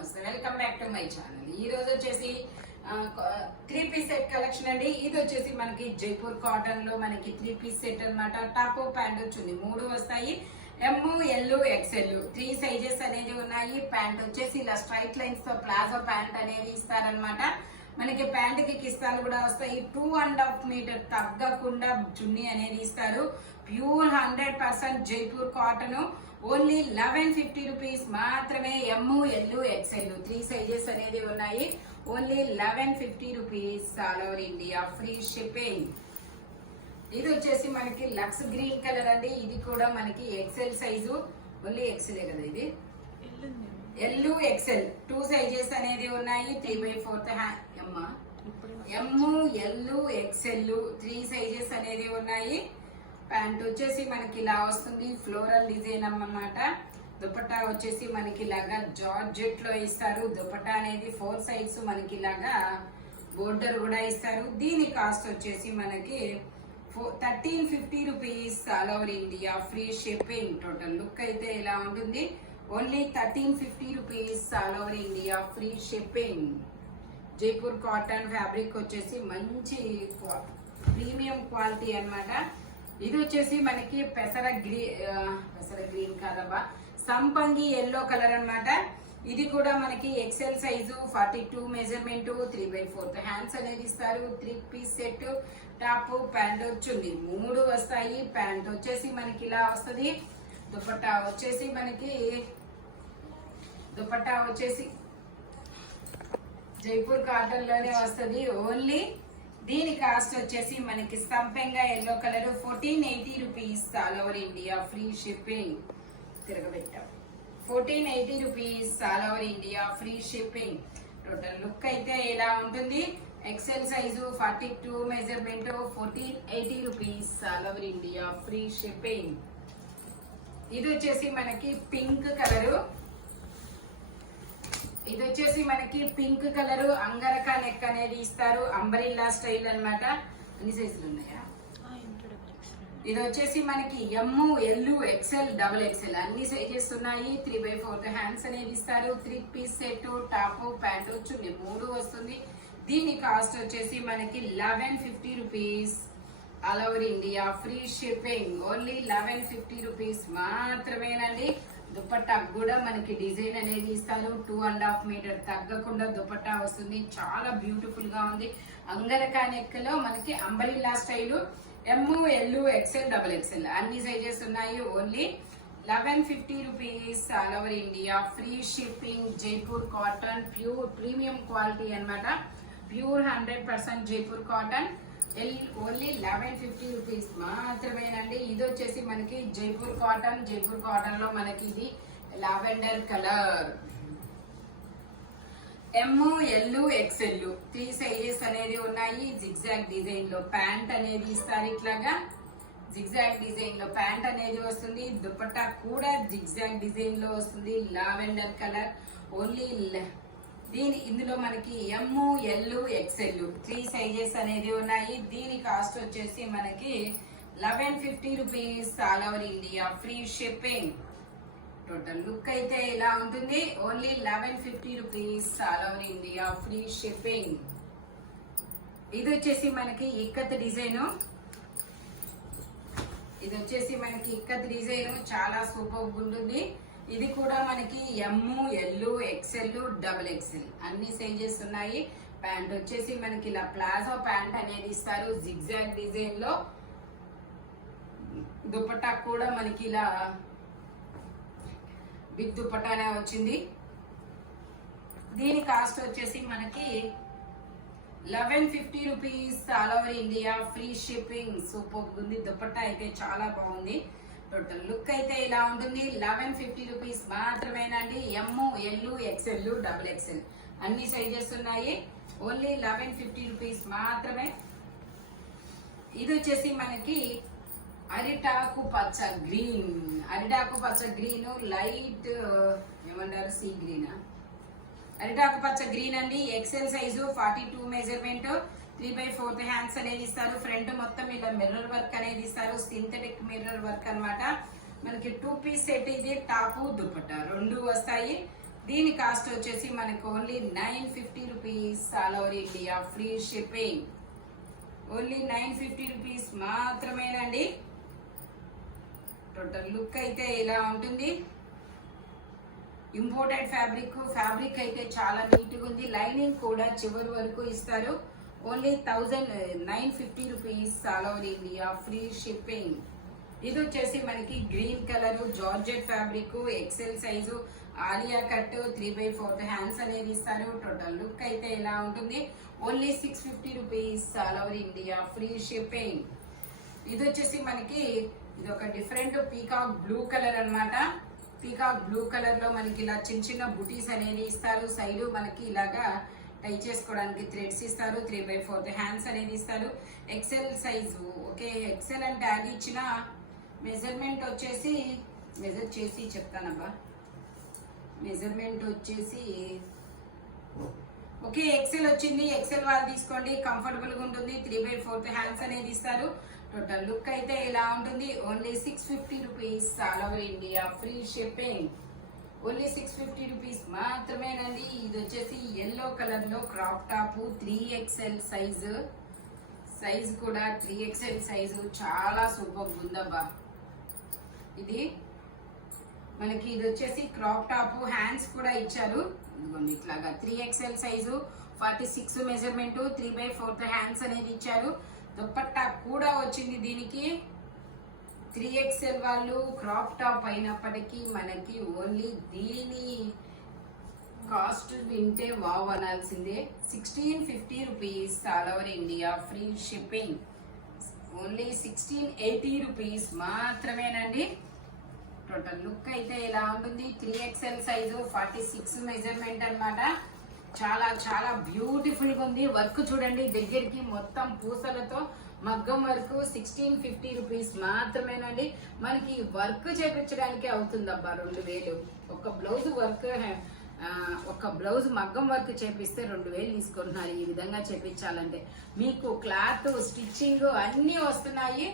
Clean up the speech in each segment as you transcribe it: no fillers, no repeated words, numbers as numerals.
నమస్తే, welcome back to my channel. ఈ రోజు వచ్చేసి 3 పీస్ సెట్ కలెక్షన్ అండి. ఇది వచ్చేసి మనకి జైపూర్ కాటన్ లో మనకి 3 పీస్ సెట్ అన్నమాట. టాప్ ప్యాంట్ వచ్చింది, 3 వస్తాయి. ఎమ్, ఎల్, ఎక్స్ఎల్ 3 సైజెస్ అనేది ఉన్నాయి. ప్యాంట్ వచ్చేసి ఇలా స్ట్రైట్ లైన్స్ తో ప్లాజో ప్యాంట్ అనేది ఇస్తారనమాట. మనకి ప్యాంట్ కి కిస్తాలు కూడా వస్తాయి. 2.5 మీటర్ తగ్గకుండా చున్నీ అనేది ఇస్తారు. Pure 100% Jaipur cotton. Only 1150 rupees మాత్రమే. ఎమ్, ఎల్, ఎక్స్ఎల్ 3 సైజెస్ అనేది ఉన్నాయి. Only 1150 rupees. All over India free shipping. ఇది వచ్చేసి మనకి లక్స్ గ్రీన్ కలర్ అండి. ఇది కూడా మనకి ఎక్స్ఎల్ సైజు. ఓన్లీ ఎక్స్ఎల్ కదా ఇది. ఎల్, ఎక్స్ఎల్ 2 సైజెస్ అనేది ఉన్నాయి. 3/4 ఎమ్, ఎల్, ఎక్స్ఎల్ 3 సైజెస్ అనేది ఉన్నాయి. ప్యాంట్ వచ్చేసి మనకి ఇలా వస్తుంది, ఫ్లోరల్ డిజైన్ అన్నమాట. దుపట్టా వచ్చేసి మనకి ఇలాగా జార్జెట్ లో ఇస్తారు. దుపట్టా అనేది 4 సైడ్స్ మనకి ఇలాగా బోర్డర్ కూడా ఇస్తారు. దీని కాస్ట్ వచ్చేసి మనకి 1350 rupees. All over India free shipping. Total look అయితే ఇలా ఉంటుంది. Only 1350 rupees. All over India free shipping. Jaipur cotton fabric వచ్చేసి మంచి ప్రీమియం క్వాలిటీ అన్నమాట. ఇది వచ్చేసి మనకి పెసర గ్రీన్ కాదబ్బా, సంపంగి ఎల్లో కలర్ అన్నమాట. ఇది కూడా మనకి ఎక్సెల్ సైజు, 42 మెజర్మెంట్, 3/4 హ్యాండ్స్ అనేది ఇస్తారు. 3 పీస్ సెట్. టాప్ ప్యాంట్ వచ్చింది, 3 వస్తాయి. ప్యాంట్ వచ్చేసి మనకి ఇలా వస్తుంది. దుపట్టా వచ్చేసి జైపూర్ కాటన్ లోనే వస్తుంది. ఓన్లీ దీని కాస్ట్ వచ్చేసి మనకి సంపెంగా yellow colour, 1480 rupees. All over India free shipping. తిరగబెట్టాం 1480 rupees. All over India free shipping. Total look అయితే ఇలా ఉంటుంది. XL size, 42 measurement, 1480 rupees. All over India free shipping. ఇది వచ్చేసి మనకి పింక్ కలరు. ఇది వచ్చేసి మనకి పింక్ కలర్, అంగరకా నెక్ అనేది ఇస్తారు. అంబరిల్లా స్టైల్ అన్నమాట. అన్ని సైజులు ఉన్నాయా? ఇది వచ్చేసి మనకి ఎమ్, ఎల్, ఎక్స్ఎల్, డబుల్ ఎక్స్ఎల్ అన్ని సైజెస్ ఉన్నాయి. 3/4 హ్యాండ్స్ అనేది ఇస్తారు. 3 పీస్ సెట్. టాప్ ప్యాంట్ వచ్చింది, 3 వస్తుంది. దీని కాస్ట్ వచ్చేసి మనకి 1150 rupees. All over India free shipping. Only 1150 rupees మాత్రమేనండి. దుపట్టా కూడా మనకి డిజైన్ అనేది ఇస్తారు. 2.5 మీటర్ తగ్గకుండా దుపట్టా వస్తుంది. చాలా బ్యూటిఫుల్ గా ఉంది. అంగరకా నెక్ లో మనకి umbrella style. M, L, XL, double XL అన్ని సైజెస్ ఉన్నాయి. Only 1150 rupees. All over India free shipping. Jaipur cotton pure premium quality అన్నమాట. Pure 100% Jaipur cotton. Only 1150 rupees మాత్రమేనండి. ఇది వచ్చేసి మనకి జైపూర్ కాటన్. జైపూర్ కాటన్ లో మనకి ఇది లావెండర్ కలర్. ఎమ్, ఎల్, ఎక్స్ఎల్ 3 సైజెస్ అనేది ఉన్నాయి. జిగ్జాగ్ డిజైన్ లో ప్యాంట్ అనేది ఇస్తారు. ఇట్లాగా జిగ్జాగ్ డిజైన్ లో ప్యాంట్ అనేది వస్తుంది. దుపట్టా కూడా జిగ్జాగ్ డిజైన్ లో వస్తుంది. Lavender colour. ఓన్లీ ఇందులో మనకి ఎమ్, ఎల్, ఎక్స్ఎల్ 3 సైజెస్ అనేది ఉన్నాయి. దీని కాస్ట్ వచ్చేసి మనకి 1150 rupees. All over India free shipping. Total look అయితే ఇలా ఉంటుంది. Only 1150 rupees. All over India free shipping. ఇది వచ్చేసి మనకి ఇక్కత్ డిజైన్. చాలా సూపర్ ఉంటుంది. ఇది కూడా మనకి ఎమ్, ఎల్, ఎక్స్ఎల్, డబుల్ ఎక్స్ఎల్ అన్ని సైజెస్ ఉన్నాయి. ప్యాంట్ వచ్చేసి మనకి ఇలా ప్లాజో ప్యాంట్ అనేది ఇస్తారు. జిగ్జాగ్ డిజైన్ లో. దుపట్టా కూడా మనకి ఇలా బిగ్ దుపట్టానే వచ్చింది. దీని కాస్ట్ వచ్చేసి మనకి 1150 rupees. All over India free shipping. Super ఉంది. దుపట్టా అయితే చాలా బాగుంది. టోటల్ లుక్ అయితే ఇలా ఉంటుంది. 1150 రూపీస్ మాత్రమేనండి. ఎమ్, ఎల్, ఎక్స్ఎల్, డబుల్ ఎక్స్ఎల్ అన్ని సైజెస్ ఉన్నాయి. ఓన్లీ 1150 రూపీస్ మాత్రమే. ఇది వచ్చేసి మనకి అరిటాకు పచ్చ గ్రీన్. లైట్ ఏమంటారు, సీ గ్రీనా? అరిటాకు పచ్చ గ్రీన్ అండి. ఎక్స్ఎల్ సైజు, 42 మెజర్మెంట్, 3/4 హ్యాండ్స్ అనేది ఇస్తారు. ఫ్రంట్ మొత్తం ఇలా మిర్రర్ వర్క్ అనేది ఇస్తారు. సింథటిక్ మిర్రర్ వర్క్ అన్నమాట. మనకి 2 పీస్ సెట్. ఇది టాప్, దుపట్టా 2 వస్తాయి. దీని కాస్ట్ వచ్చేసి మనకు only 950 rupees all over India free shipping. Only 950 rupees మాత్రమేనండి. టోటల్ లుక్ అయితే ఇలా ఉంటుంది. ఇంపోర్టెడ్ ఫ్యాబ్రిక్ అయితే చాలా నీట్గా ఉంది. లైనింగ్ కూడా చివరి వరకు ఇస్తారు. Only 950 rupees all over India free shipping. ఇది వచ్చేసి మనకి green colour georgette fabric, XL size, Alia cut, 3/4 hands అనేది ఇస్తారు. టోటల్ లుక్ అయితే ఇలా ఉంటుంది. Only 650 rupees all over India free shipping. ఇది వచ్చేసి మనకి ఇది ఒక డిఫరెంట్ పీకాక్ బ్లూ కలర్ అన్నమాట. పీకాక్ బ్లూ కలర్ లో మనకి ఇలా చిన్న చిన్న బుటీస్ అనేది ఇస్తారు. సైడ్ మనకి ఇలాగా టై చేసుకోవడానికి థ్రెడ్స్ ఇస్తారు. 3/4 హ్యాండ్స్ అనేది ఇస్తారు. XL size. ఓకే, ఎక్సెల్ అని ట్యాగ్ ఇచ్చిన మెజర్మెంట్ వచ్చేసి మెజర్ చేసి చెప్తానబ్బా. మెజర్మెంట్ వచ్చేసి ఓకే ఎక్సెల్ వచ్చింది. ఎక్సెల్ వాళ్ళు తీసుకోండి, కంఫర్టబుల్ గా ఉంటుంది. 3/4 హ్యాండ్స్ అనేది ఇస్తారు. టోటల్ లుక్ అయితే ఇలా ఉంటుంది. Only 650 rupees all over India free shipping. Only 650 rupees మాత్రమేనండి. ఇది వచ్చేసి ఎల్లో కలర్ లో క్రాప్ టాప్ 3XL సైజ్ కూడా 3XL సైజు చాలా సూపర్ ఉందబ్బా. ఇది మనకి ఇది వచ్చేసి క్రాప్ టాప్, హ్యాండ్స్ కూడా ఇచ్చారు. ఇదిగోండి ఇట్లాగా 3XL సైజు, 46 మెజర్మెంట్, 3/4 హ్యాండ్స్ అనేది ఇచ్చారు. దుపట్టా కూడా వచ్చింది దీనికి. 3XL వాళ్ళు క్రాప్ టాప్ అయినప్పటికీ మనకి ఓన్లీ దీని కాస్ట్ వింటే వావ్ అనాల్సిందే. 1650 rupees all over India free shipping. Only 1680 rupees మాత్రమేనండి. టోటల్ లుక్ అయితే ఇలా ఉంటుంది. 3XL సైజు, 46 మెజర్మెంట్ అన్నమాట. చాలా చాలా బ్యూటిఫుల్ గా ఉంది. వర్క్ చూడండి దగ్గరికి మొత్తం పూసలతో మగ్గం వరకు. 1650 రూపీస్ మాత్రమేనండి. మనకి వర్క్ చేపించడానికి అవుతుందబ్బా 2000. ఒక బ్లౌజ్ మగ్గం వర్క్ చేపిస్తే 2000 తీసుకుంటున్నారు. ఈ విధంగా చేపించాలంటే మీకు క్లాత్, స్టిచ్చింగ్ అన్ని వస్తున్నాయి.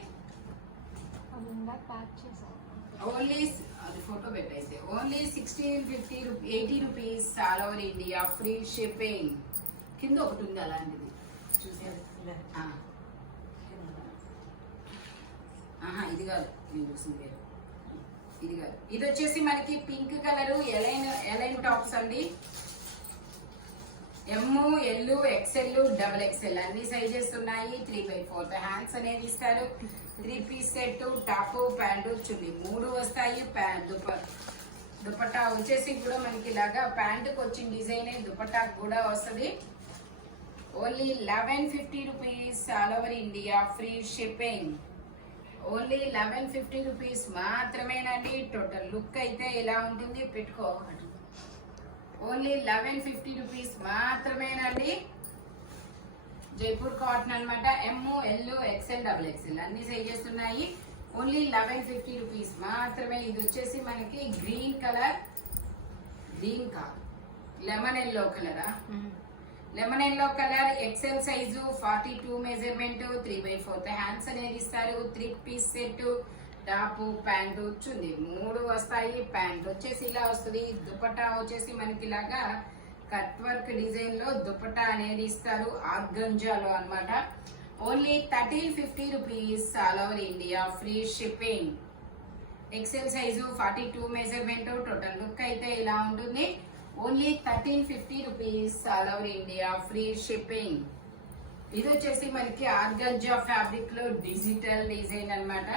ఓన్లీ అది ఫోటో పెట్టయితే only 1650 rupees all over India free shipping. కింద ఒకటి ఉంది అలాంటిది చూసారు. ఇది కాదు, నేను చూసింది వేరు. ఇది కాదు. ఇది వచ్చేసి మనకి పింక్ కలర్ ఎలైన్ టాప్స్ అండి. ML, XL, XXL అన్ని సైజెస్ ఉన్నాయి. 3/4 హ్యాండ్స్ అనేది ఇస్తారు. 3 piece set, top, pant, chunni 3 వస్తాయి. దుపట్టా వచ్చేసి కూడా మనకి ఇలాగా ప్యాంటుకు వచ్చిన డిజైన్ దుపట్టా కూడా వస్తుంది. Only 1150 rupees all over India free shipping. Only 1150 rupees మాత్రమేనండి. టోటల్ లుక్ అయితే ఇలా ఉంటుంది. పెట్టుకో. ఓన్లీ 1150 రూపీస్ మాత్రమేనండి. జైపూర్ కాటన్ అనమాట. ML, XL, XXL అన్ని సైజెస్ ఉన్నాయి. ఓన్లీ 1150 రూపీస్ మాత్రమే. ఇది వచ్చేసి మనకి గ్రీన్ కలర్, లెమన్ ఎల్లో కలరా, lemon yellow colour, XL size, 42 measurement, 3/4 hands అనేది ఇస్తారు. 3 piece set, top, pant, chunni 3 వస్తాయి. ప్యాంట్ వచ్చేసి ఇలా వస్తుంది. దుపట్టా వచ్చేసి మనకి ఇలాగా కట్ వర్క్ డిజైన్ లో దుపట్టా అనేది ఇస్తారు. ఆర్గంజాలో అన్నమాట. Only 1350 rupees all over India free shipping. XL size, 42 measurement. Total look అయితే ఇలా ఉంటుంది. Only 1350 rupees all over India free shipping. ఇది వచ్చేసి మనకి ఆర్గంజా ఫ్యాబ్రిక్ లో డిజిటల్ డిజైన్ అన్నమాట.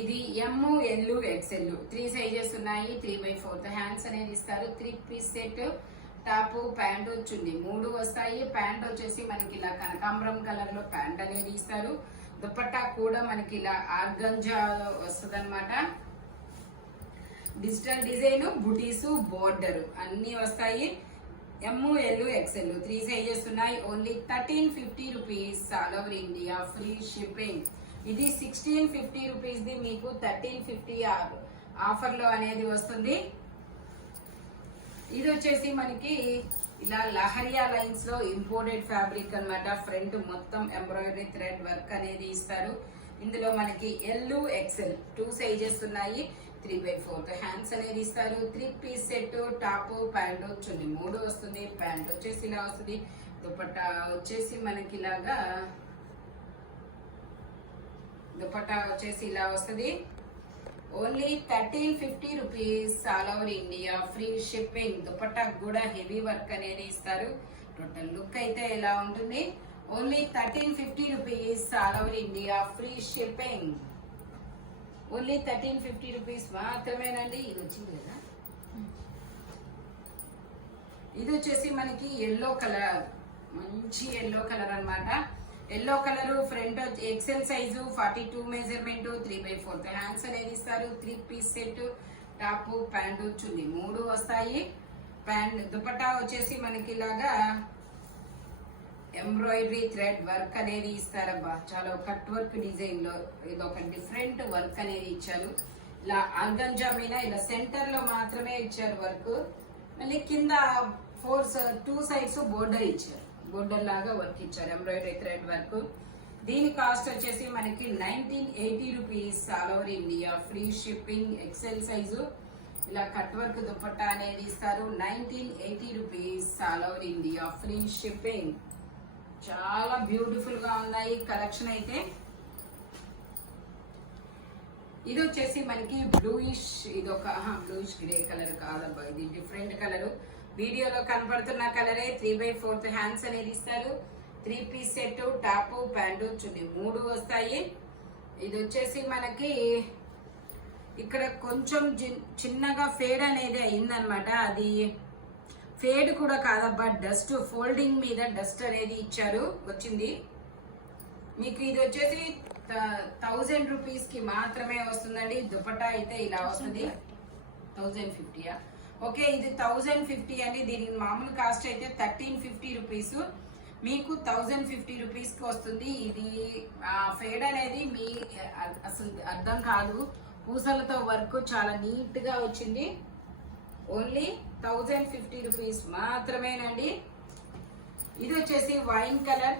ఇది ML, XL 3 సైజెస్ ఉన్నాయి. 3/4 హ్యాండ్స్ అనేది ఇస్తారు. 3 piece set, top, pant, chunni 3 వస్తాయి. ప్యాంట్ వచ్చేసి మనకి ఇలా కనకాంబరం కలర్ లో ప్యాంట్ అనేది ఇస్తారు. దుపట్టా కూడా మనకి ఇలా ఆర్గంజా వస్తుంది అనమాట. డిజిటల్ డిజైన్, బుటీసు, బోర్డర్ అన్ని వస్తాయి. ML, XL 3 సైజెస్ ఉన్నాయి. Only 1350 rupees all over India free shipping. ఇది 1650 రూపీస్ ది మీకు 1350 ఆఫర్ లో అనేది వస్తుంది. ఇది వచ్చేసి మనకి ఇలా లహరియా లైన్స్ లో ఇంపోర్టెడ్ ఫ్యాబ్రిక్ అన్నమాట. ఫ్రంట్ మొత్తం ఎంబ్రాయిడరీ థ్రెడ్ వర్క్ అనేది ఇస్తారు. ఇందులో మనకి L, XL 2 సైజెస్ ఉన్నాయి. 3/4 హ్యాండ్స్ అనేది ఇస్తారు. 3 పీస్ సెట్, టాప్ ప్యాంట్ చున్నీ 3 వస్తుంది. ప్యాంట్ వచ్చేసి ఇలా వస్తుంది. దుపట్టా వచ్చేసి మనకి ఇలాగా దుపట్టా వచ్చేసి ఇలా వస్తుంది. Only 1350 rupees all over India, free shipping. Dupatta కూడా హెవీ వర్క్ అనేది ఇస్తారు. టోటల్ లుక్ అయితే ఇలా ఉంటుంది. Only 1350 rupees all over India, free shipping. Only 1350 rupees మాత్రమేనండి. ఇది వచ్చింది కదా, ఇది వచ్చేసి మనకి ఎల్లో కలర్, మంచి ఎల్లో కలర్ అన్నమాట. Yellow colour front XL size 42 measurement, 3/4 hands అనేది ఇస్తారు. 3 piece set, top pant chunni 3 వస్తాయి. ప్యాంట్ దుపట్టా వచ్చేసి మనకి ఇలాగా ఎంబ్రాయిడరీ థ్రెడ్ వర్క్ అనేది ఇస్తారబ్బా. చాలా కట్ వర్క్ డిజైన్ లో ఇది ఒక డిఫరెంట్ వర్క్ అనేది ఇచ్చారు. ఇలా ఆర్గంజా మీద ఇలా సెంటర్ లో మాత్రమే ఇచ్చారు వర్క్. మళ్ళీ కింద 2 సైడ్స్ బోర్డర్ ఇచ్చారు. బోర్డర్ లాగా వర్క్ ఇచ్చారు, ఎంబ్రాయిడరీ థ్రెడ్ వర్క్. దీని కాస్ట్ వచ్చేసి మనకి 1980 rupees all over India, free shipping. XL size ఇలా కట్ వర్క్ దుపట్టా అనేది ఇస్తారు. 1980 rupees all over India, free shipping. చాలా బ్యూటిఫుల్ గా ఉన్నాయి కలెక్షన్ అయితే. ఇది వచ్చేసి మనకి బ్లూయిష్, ఇది ఒక బ్లూయిష్ గ్రే కలర్ కాదబ్బా, ఇది డిఫరెంట్ కలర్. వీడియోలో కనపడుతున్న కలరే. 3/4 హ్యాండ్స్ అనేది ఇస్తారు. 3 piece set, top pant chunni 3 వస్తాయి. ఇది వచ్చేసి మనకి ఇక్కడ కొంచెం చిన్నగా ఫేడ్ అనేది అయిందనమాట. అది ఫేడ్ కూడా కాదబ్బా, డస్ట్ ఫోల్డింగ్ మీద డస్ట్ అనేది ఇచ్చారు వచ్చింది. మీకు ఇది వచ్చేసి 1000 రూపీస్ కి మాత్రమే వస్తుందండి. దుపట్టా అయితే ఇలా వస్తుంది. 1050 ఓకే, ఇది 1050 అండి. దీనికి మామూలు కాస్ట్ అయితే 1350 రూపీస్. మీకు 1050 రూపీస్ కి వస్తుంది. ఇది ఫేడ్ అనేది మీ అసలు అర్థం కాదు. పూసలతో వర్క్ చాలా నీట్ గా వచ్చింది. ఓన్లీ 1050 రూపీస్ మాత్రమేనండి. ఇది వచ్చేసి వైన్ కలర్,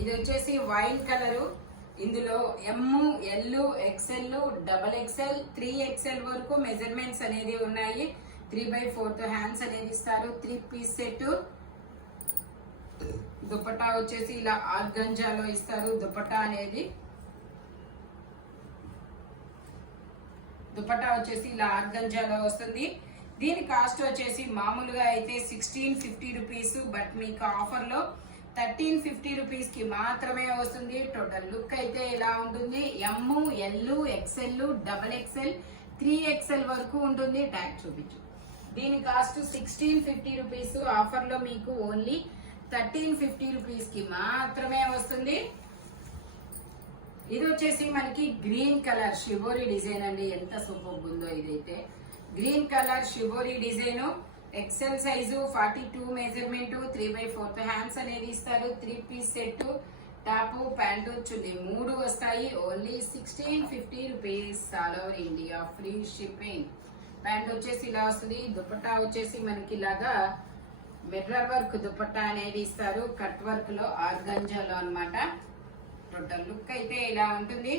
ఇది వచ్చేసి వైన్ కలరు. ఇందులో ఎమ్, ఎల్, ఎక్స్ఎల్, XXL, 3XL వరకు మెజర్మెంట్స్ అనేది ఉన్నాయి. 3/4 హ్యాండ్స్ అనేది ఇస్తారు. 3 పీస్ సెట్. దుపట్టా వచ్చేసి ఇలా ఆర్గంజాలో ఇస్తారు. దుపట్టా అనేది దుపట్టా వచ్చేసి ఇలా ఆర్గంజాలో వస్తుంది. దీని కాస్ట్ వచ్చేసి మామూలుగా అయితే 1650 రూపీస్. బట్ మీకు ఆఫర్ లో 1350 రూపీస్ కి మాత్రమే వస్తుంది. టోటల్ లుక్ అయితే ఇలా ఉంటుంది. ఎమ్, ఎల్, XXL, XXL, 3XL వరకు ఉంటుంది. ట్యాగ్ చూపించు. దీని కాస్ట్ 1650 రూపీస్. ఆఫర్ లో మీకు ఓన్లీ 1350 రూపీస్ కి మాత్రమే వస్తుంది. ఇది వచ్చేసి మనకి గ్రీన్ కలర్ షిబోరి డిజైన్ అండి. ఎంత సూపర్ ఉందో ఇదైతే. Green colour shibori design. XL size 42 measurement, 3/4 hands అనేది ఇస్తారు. 3 piece set, top pant chunni 3 వస్తాయి. ఓన్లీ 1650 rupees all over India, free shipping. Pant వచ్చేసి ఇలా వస్తుంది. దుపట్టా వచ్చేసి మనకి ఇలాగా మిర్రర్ వర్క్ దుపట్టా అనేది ఇస్తారు. కట్ వర్క్ లో ఆర్గంజాలో అన్నమాట. టోటల్ లుక్ అయితే ఇలా ఉంటుంది.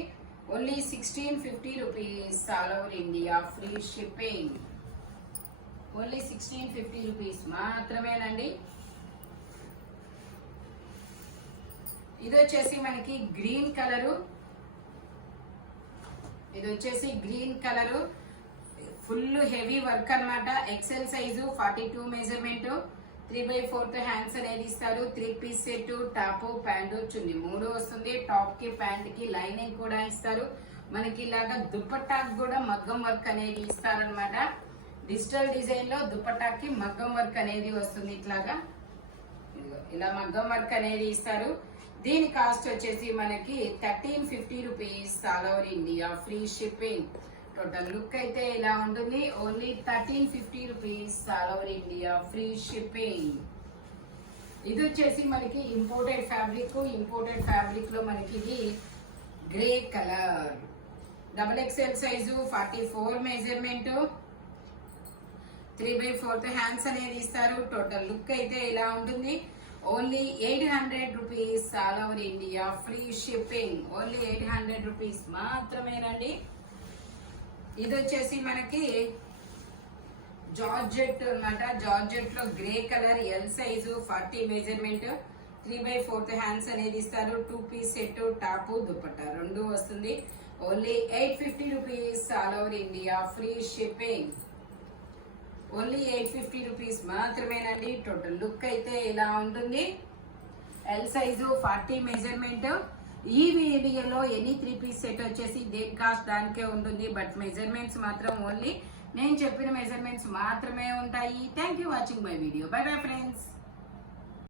Only 1650 rupees all over India, free shipping. Only 1650 rupees మాత్రమేనండి. ఇది వచ్చేసి మనకి గ్రీన్ కలరు. ఇది వచ్చేసి green colour, full heavy work అన్నమాట. ఎక్సెల్ సైజు 42 మెజర్మెంట్, 3/4 హ్యాండ్స్ అనేది ఇస్తారు. 3 piece set, top pant chunni 3 వస్తుంది. టాప్ కి ప్యాంట్ కి లైనింగ్ కూడా ఇస్తారు. మనకి ఇలాగా దుపట్టాకి కూడా మగ్గం వర్క్ అనేది ఇస్తారనమాట. డిజిటల్ డిజైన్ లో దుపట్టాకి మగ్గం వర్క్ అనేది వస్తుంది. ఇట్లాగా ఇలా మగ్గం వర్క్ అనేది ఇస్తారు. దీని కాస్ట్ వచ్చేసి మనకి 1350 rupees all over India, free shipping. Total look అయితే ఇలా ఉంటుంది. Only 1350 rupees all over India, free shipping. ఇది వచ్చేసి మనకి ఇంపోర్టెడ్ ఫ్యాబ్రిక్. ఇంపోర్టెడ్ ఫ్యాబ్రిక్ లో మనకి ఇది grey colour. XXL size 44 measurement, 3/4 hands అనేది ఇస్తారు. టోటల్ లుక్ అయితే ఇలా ఉంటుంది. Only 800 rupees all over India, free shipping. Only 800 rupees మాత్రమేనండి. ఇది వచ్చేసి మనకి జార్జెట్ అన్నమాట. జార్జెట్ లో grey colour, L size, 40 measurement, 3/4 hands అనేది ఇస్తారు. 2 పీస్ సెట్, టాపు దుపట్టా రెండు వస్తుంది. Only 850 rupees, all over India free shipping. Only 850 rupees మాత్రమేనండి. టోటల్ లుక్ అయితే ఇలా ఉంటుంది. L size, 40 measurement. ఈ వీడియోలో ఎనీ 3 పీస్ సెట్ వచ్చేసి దేని కాస్ట్ దానికే ఉంటుంది. బట్ మెజర్మెంట్స్ మాత్రం ఓన్లీ నేను చెప్పిన మెజర్మెంట్స్ మాత్రమే ఉంటాయి. Thank you watching my video. By bye friends.